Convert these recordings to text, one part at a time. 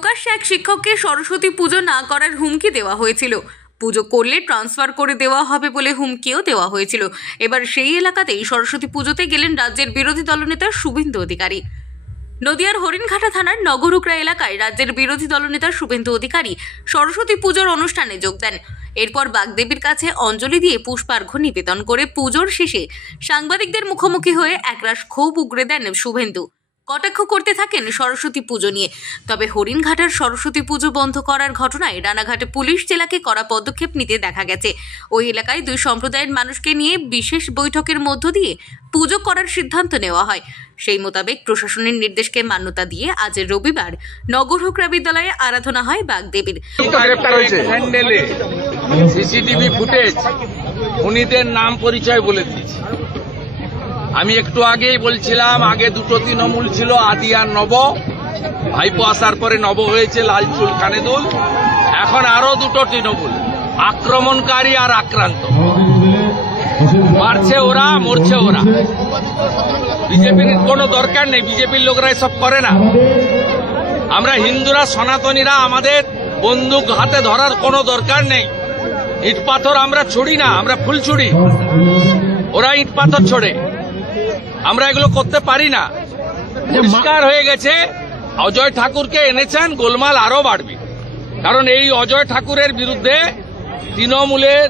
প্রকাশ্যে এক শিক্ষককে সরস্বতী পুজো না করার হুমকি দেওয়া হয়েছিল। পুজো করলে ট্রান্সফার করে দেওয়া হবে বলে হুমকিও দেওয়া হয়েছিল। এবার সেই এলাকাতেই সরস্বতী পুজোতে গেলেন রাজ্যের বিরোধী দলনেতা শুভেন্দু অধিকারী। নদিয়ার হরিণঘাটা থানার নগরুকরা এলাকায় রাজ্যের বিরোধী দলনেতা শুভেন্দু অধিকারী সরস্বতী পুজোর অনুষ্ঠানে যোগ দেন। এরপর বাগদেবীর কাছে অঞ্জলি দিয়ে পুষ্পার্ঘ্য নিবেদন করে পুজোর শেষে সাংবাদিকদের মুখোমুখি হয়ে একরাশ ক্ষোভ উগরে দেন শুভেন্দু। কটাক্ষ করতে থাকেন সরস্বতী পুজো নিয়ে। তবে হরিণঘাটার সরস্বতী পুজো বন্ধ করার ঘটনায় রানাঘাটে পুলিশ জেলাকে কড়া পদক্ষেপ নিতে দেখা গেছে। ওই এলাকায় দুই সম্প্রদায়ের মানুষকে নিয়ে বিশেষ বৈঠকের মধ্য দিয়ে পুজো করার সিদ্ধান্ত নেওয়া হয়। সেই মোতাবেক প্রশাসনের নির্দেশকে মান্যতা দিয়ে আজ রবিবার নগরহুকরা বিদ্যালয়ে আরাধনা হয় বাগদেবীর। সিসিটিভি ফুটেজ উনিদের নাম পরিচয় বলে দিয়েছি। আমি একটু আগেই বলছিলাম, আগে দুটো তৃণমূল ছিল, আদি আর নব। ভাইপো আসার পরে নব হয়েছে লালচুল কানেদুল। এখন আরো দুটো তৃণমূল, আক্রমণকারী আর আক্রান্ত। মারছে ওরা, মরছে ওরা। বিজেপির কোনো দরকার নেই, বিজেপির লোকরা এসব করে না। আমরা হিন্দুরা, সনাতনীরা আমাদের বন্দুক হাতে ধরার কোনো দরকার নেই। ইট পাথর আমরা ছুড়ি না, আমরা ফুল ছুড়ি। ওরা ইট পাথর ছোড়ে, আমরা এগুলো করতে পারি না। পরিষ্কার হয়ে গেছে, অজয় ঠাকুরকে এনেছেন, গোলমাল আরো বাড়বে। কারণ এই অজয় ঠাকুরের বিরুদ্ধে তৃণমূলের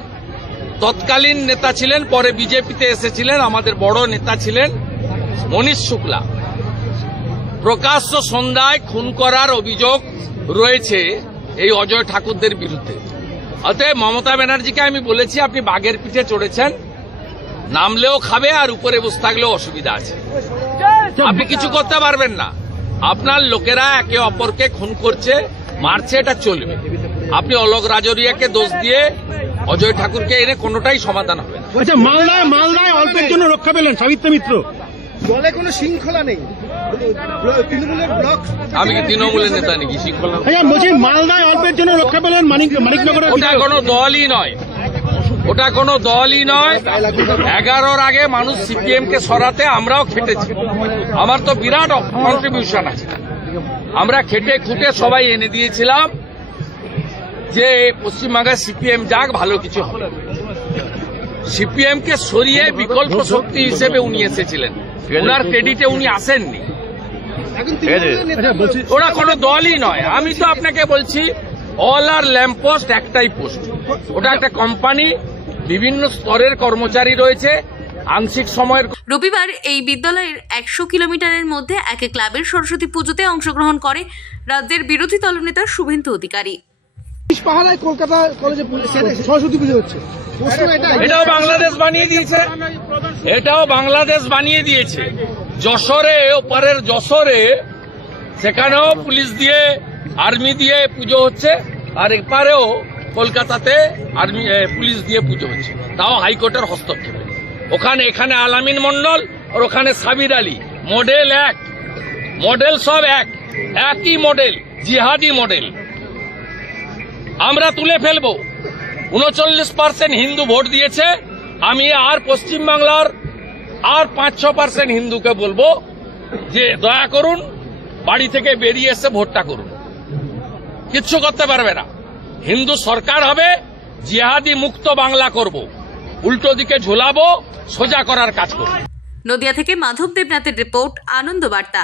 তৎকালীন নেতা ছিলেন, পরে বিজেপিতে এসেছিলেন, আমাদের বড় নেতা ছিলেন মনীশ শুক্লা। প্রকাশ্য সন্ধ্যায় খুন করার অভিযোগ রয়েছে এই অজয় ঠাকুরদের বিরুদ্ধে। অতএব মমতা ব্যানার্জিকে আমি বলেছি, আপনি বাঘের পিঠে চড়েছেন, নামলেও খাবে আর উপরে বসে থাকলেও অসুবিধা আছে। আপনি কিছু করতে পারবেন না। আপনার লোকেরা একে অপরকে খুন করছে, মারছে, এটা চলবে। আপনি অলোক রাজরিয়াকে দোষ দিয়ে অজয় ঠাকুরকে এনে কোনোটাই সমাধান হবে না। আচ্ছা, মালদায় অল্পের জন্য রক্ষা পেলেন সাবিত্রী মিত্র। দলে কোনো শৃঙ্খলা নেই, তৃণমূলের ব্লক। আমি কি তৃণমূলের নেতা নাকি? শৃঙ্খলা বলছি, মালদায় অল্পের জন্য রক্ষা পেলেন মানিকনগরে। ওটা কোনো দলই নয়, ওটা কোনো দলই নয়। 11-র আগে মানুষ সিপিএম কে সরাতে আমরাও খেটেছি। আমার তো বিরাট কন্ট্রিবিউশন আছে। আমরা খেটে খুঁটে সবাই এনে দিয়েছিলাম যে পশ্চিমবাংলায় সিপিএম যাক, ভালো কিছু হবে। সিপিএম কে সরিয়ে বিকল্প শক্তি হিসেবে উনি এসেছিলেন, ওনার ক্রেডিটে উনি আসেননি। ওরা কোনো দলই নয়। আমি তো আপনাকে বলছি, অল আর ল্যাম্প পোস্ট একটাই পোস্ট। ওটা একটা কোম্পানি, বিভিন্ন স্তরের কর্মচারী রয়েছে, আংশিক সময়ের। রবিবার এই বিদ্যালয়ের 100 কিলোমিটারের মধ্যে এক ক্লাবের সরস্বতী পুজোতে অংশগ্রহণ করে রাজ্যের বিরোধী দলনেতা শুভেন্দু অধিকারী। পাহাড়ায় কলকাতা কলেজে সরস্বতী পুজো হচ্ছে, এটাও বাংলাদেশ বানিয়ে দিয়েছে, এটাও বাংলাদেশ বানিয়ে দিয়েছে। যশোরে, ওপারের যশোরে, সেখানেও পুলিশ দিয়ে, আর্মি দিয়ে পুজো হচ্ছে, আর এপারেও কলকাতাতে আর্মি পুলিশ দিয়ে পুজো হচ্ছে, তাও হাইকোর্টের হস্তক্ষেপে। এখানে আলামিন মন্ডল আর ওখানে সাবির আলী। মডেল এক, মডেল সব একই মডেল, জিহাদি মডেল। আমরা তুলে ফেলবো। 39% হিন্দু ভোট দিয়েছে। আমি আর পশ্চিমবাংলার আর 5-6% হিন্দুকে বলবো যে দয়া করুন, বাড়ি থেকে বেরিয়ে এসে ভোটটা করুন। কিচ্ছু করতে পারবে না। হিন্দু সরকার হবে, জিহাদি মুক্ত বাংলা করব, উল্টো দিকে ঝোলাবো, সোজা করার কাজ করব। নদিয়া থেকে মাধব দেবনাথের রিপোর্ট, আনন্দ বার্তা।